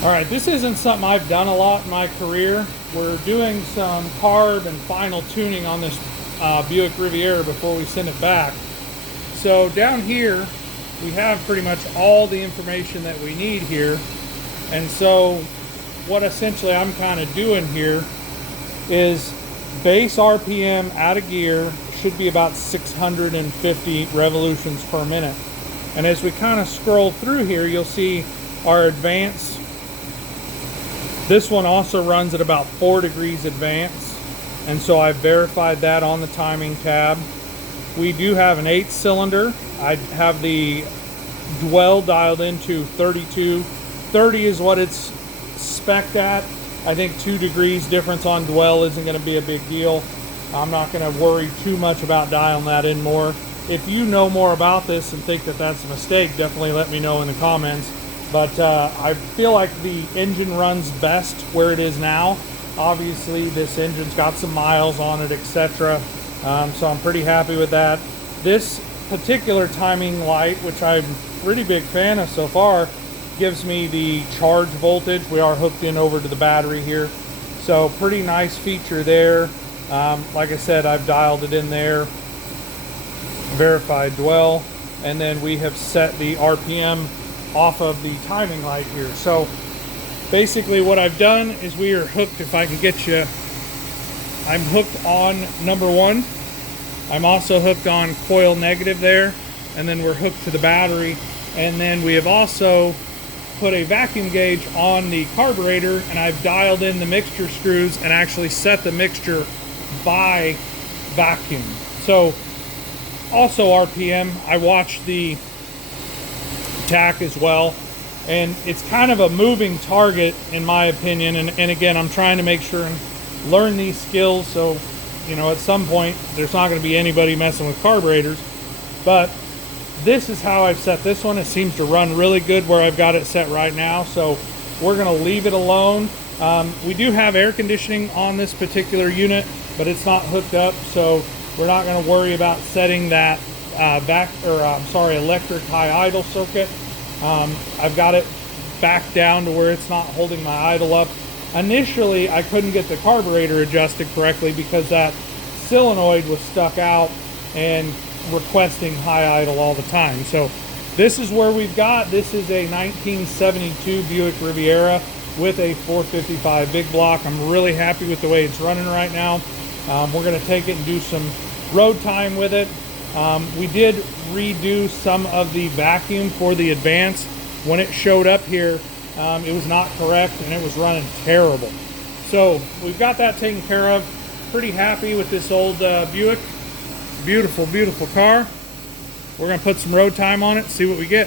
All right, this isn't something I've done a lot in my career. We're doing some carb and final tuning on this Buick Riviera before we send it back. So down here, we have pretty much all the information that we need here. And so what essentially I'm kind of doing here is base RPM out of gear should be about 650 revolutions per minute. And as we kind of scroll through here, you'll see our advance. This one also runs at about 4 degrees advance, and so I verified that on the timing tab. We do have an 8-cylinder. I have the dwell dialed into 32. 30 is what it's spec'd at. I think 2 degrees difference on dwell isn't going to be a big deal. I'm not going to worry too much about dialing that in more. If you know more about this and think that that's a mistake, definitely let me know in the comments. But I feel like the engine runs best where it is now. Obviously, this engine's got some miles on it, etc. So I'm pretty happy with that. This particular timing light, which I'm a pretty big fan of so far, gives me the charge voltage. We are hooked in over to the battery here. So pretty nice feature there. Like I said, I've dialed it in there, verified dwell, and then we have set the RPM off of the timing light here. So basically what I've done is we are hooked, if I can get you, I'm hooked on number 1. I'm also hooked on coil negative there, and then we're hooked to the battery. And then we have also put a vacuum gauge on the carburetor, and I've dialed in the mixture screws and actually set the mixture by vacuum. So also RPM, I watched the tack as well, and it's kind of a moving target in my opinion, and again, I'm trying to make sure and learn these skills, so you know, at some point there's not going to be anybody messing with carburetors. But this is how I've set this one. It seems to run really good where I've got it set right now, so we're going to leave it alone. We do have air conditioning on this particular unit, but it's not hooked up, so we're not going to worry about setting that electric high idle circuit. I've got it back down to where it's not holding my idle up. Initially, I couldn't get the carburetor adjusted correctly because that solenoid was stuck out and requesting high idle all the time. So this is where we've got. This is a 1972 Buick Riviera with a 455 big block. I'm really happy with the way it's running right now. We're going to take it and do some road time with it. We did redo some of the vacuum for the advance. When it showed up here, it was not correct and it was running terrible. So we've got that taken care of. Pretty happy with this old Buick. Beautiful, beautiful car. We're going to put some road time on it, see what we get.